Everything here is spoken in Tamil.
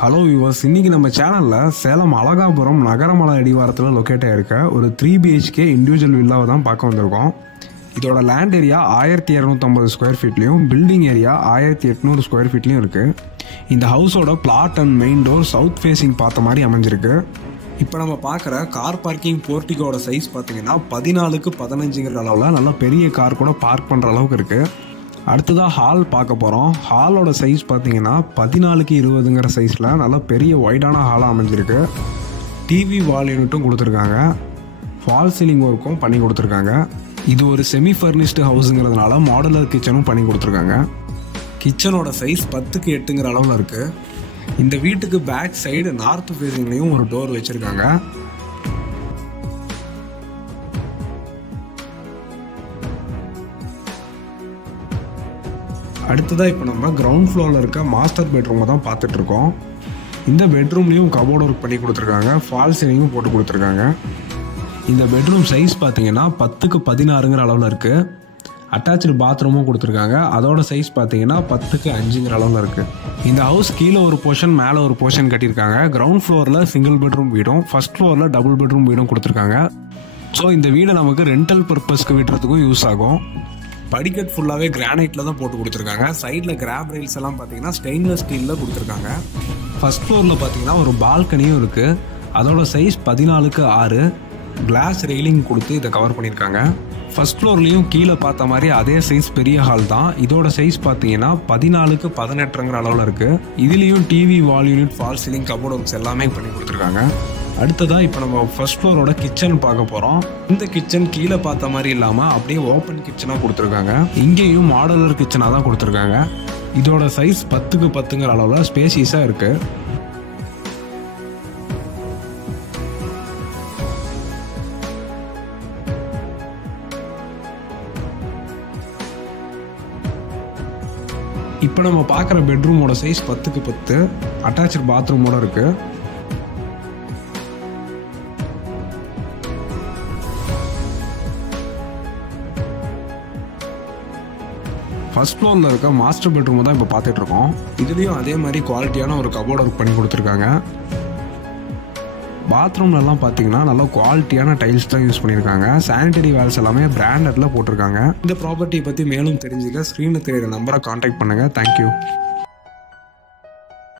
ஹலோ வியூவர்ஸ், இன்னைக்கு நம்ம சேனல்ல சேலம் அழகாபுரம் நகரமலை அடிவாரத்தில் லொக்கேட் ஆயிருக்க ஒரு 3 BHK இண்டிவிஜுவல் வில்லாவை தான் பார்க்க வந்திருக்கோம். இதோட லேண்ட் ஏரியா 1250 ஸ்கொயர் ஃபீட்லையும் பில்டிங் ஏரியா 1800 ஸ்கொயர் ஃபீட்லையும் இருக்கு. இந்த ஹவுஸோட plot and main door south facing பார்த்த மாதிரி அமைஞ்சிருக்கு. இப்போ நம்ம பார்க்குற கார் பார்க்கிங் போர்ட்டிகோட சைஸ் பார்த்தீங்கன்னா 14க்கு 15ங்கிற அளவில் நல்ல பெரிய கார் கூட பார்க் பண்ணுற அளவுக்கு இருக்குது. அடுத்ததாக ஹால் பார்க்க போகிறோம். ஹாலோட சைஸ் பார்த்தீங்கன்னா 14க்கு 20ங்கிற சைஸில் நல்லா பெரிய ஒய்டான ஹாலாக அமைஞ்சிருக்கு. டிவி வால் யூனிட்டும் கொடுத்துருக்காங்க. ஃபால் சீலிங் ஒர்க்கும் பண்ணி கொடுத்துருக்காங்க. இது ஒரு செமி ஃபர்னிஷ்டு ஹவுஸுங்கிறதுனால மாடுலர் கிச்சனும் பண்ணி கொடுத்துருக்காங்க. கிச்சனோட சைஸ் 10க்கு 8ங்கிற அளவில் இருக்குது. இந்த வீட்டுக்கு பேக் சைடு நார்த் ஃபேஸிங்லேயும் ஒரு டோர் வச்சுருக்காங்க. அடுத்ததாக இப்போ நம்ம கிரவுண்ட் ஃப்ளோரில் இருக்க மாஸ்டர் பெட்ரூமை தான் பார்த்துட்ருக்கோம். இந்த பெட்ரூம்லேயும் கபோர்ட் ஒர்க் பண்ணி கொடுத்துருக்காங்க. ஃபால் சீலிங்கும் போட்டு கொடுத்துருக்காங்க. இந்த பெட்ரூம் சைஸ் பார்த்தீங்கன்னா 10க்கு 16ங்கிற அளவில் இருக்குது. அட்டாச்சு பாத்ரூமும் கொடுத்துருக்காங்க. அதோட சைஸ் பார்த்தீங்கன்னா 10க்கு 5ங்கிற அளவில் இருக்குது. இந்த ஹவுஸ் கீழே ஒரு போர்ஷன் மேலே ஒரு போர்ஷன் கட்டியிருக்காங்க. கிரவுண்ட் ஃப்ளோரில் சிங்கிள் பெட்ரூம் வீடும் ஃபர்ஸ்ட் ஃப்ளோரில் டபுள் பெட்ரூம் வீடும் கொடுத்துருக்காங்க. ஸோ இந்த வீடை நமக்கு ரெண்டல் பர்பஸ்க்கு விடுறதுக்கும் யூஸ் ஆகும். படிக்கட் ஃபுல்லாகவே கிரானைட்டில் தான் போட்டு கொடுத்துருக்காங்க. சைடில் கிராப் ரெயில்ஸ் எல்லாம் பார்த்தீங்கன்னா ஸ்டெயின்லெஸ் ஸ்டீலில் கொடுத்துருக்காங்க. ஃபர்ஸ்ட் ஃப்ளோரில் பார்த்தீங்கன்னா ஒரு பால்கனியும் இருக்குது. அதோட சைஸ் 14க்கு 6. கிளாஸ் ரெயிலிங் கொடுத்து இதை கவர் பண்ணியிருக்காங்க. ஃபர்ஸ்ட் ஃப்ளோர்லேயும் கீழே பார்த்த மாதிரி அதே சைஸ் பெரிய ஹால் தான். இதோட சைஸ் பார்த்தீங்கன்னா 14க்கு 18ங்கிற அளவில் இருக்குது. இதுலேயும் டிவி வால் unit fall ceiling cupboard works எல்லாமே பண்ணி கொடுத்துருக்காங்க. அடுத்ததாக இப்போ நம்ம ஃபர்ஸ்ட் ஃப்ளோரோட கிச்சன் பார்க்க போகிறோம். இந்த கிச்சன் கீழே பார்த்த மாதிரி இல்லாமல் அப்படியே ஓப்பன் கிச்சனாக கொடுத்துருக்காங்க. இங்கேயும் மாடுலர் கிச்சனாக தான் கொடுத்துருக்காங்க. இதோட சைஸ் 10க்கு 10ங்கிற அளவில் ஸ்பேசியஸாக இருக்குது. இப்போ நம்ம பார்க்குற பெட்ரூமோட சைஸ் 10க்கு 10. அட்டாச்சு பாத்ரூமோட இருக்குது. ஃபர்ஸ்ட் ஃப்ளோரில் இருக்க மாஸ்டர் பெட்ரூம் தான் இப்போ பார்த்துட்ருக்கோம். இதுலேயும் அதே மாதிரி குவாலிட்டியான ஒரு கபோர்ட் ஒர்க் பண்ணி கொடுத்துருக்காங்க. பாத்ரூம்லலாம் பார்த்தீங்கன்னா நல்லா குவாலிட்டியான டைல்ஸ் தான் யூஸ் பண்ணியிருக்காங்க. சானிடரி வேல்ஸ் எல்லாமே பிராண்டடில் போட்டிருக்காங்க. இந்த ப்ராப்பர்ட்டியை பற்றி மேலும் தெரிஞ்சுக்க ஸ்க்ரீனில் தெரியுற நம்பரை கான்டாக்ட் பண்ணுங்கள். தேங்க்யூ.